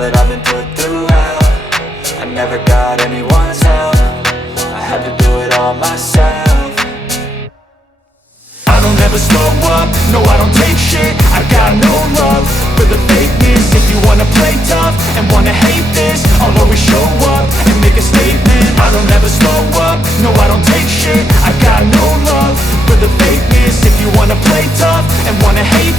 that I've been put through hell, I never got anyone's help, I had to do it all myself. I don't ever slow up, no I don't take shit, I got no love for the fakeness. If you wanna play tough and wanna hate this, I'll always show up and make a statement. I don't ever slow up, no I don't take shit, I got no love for the fakeness. If you wanna play tough and wanna hate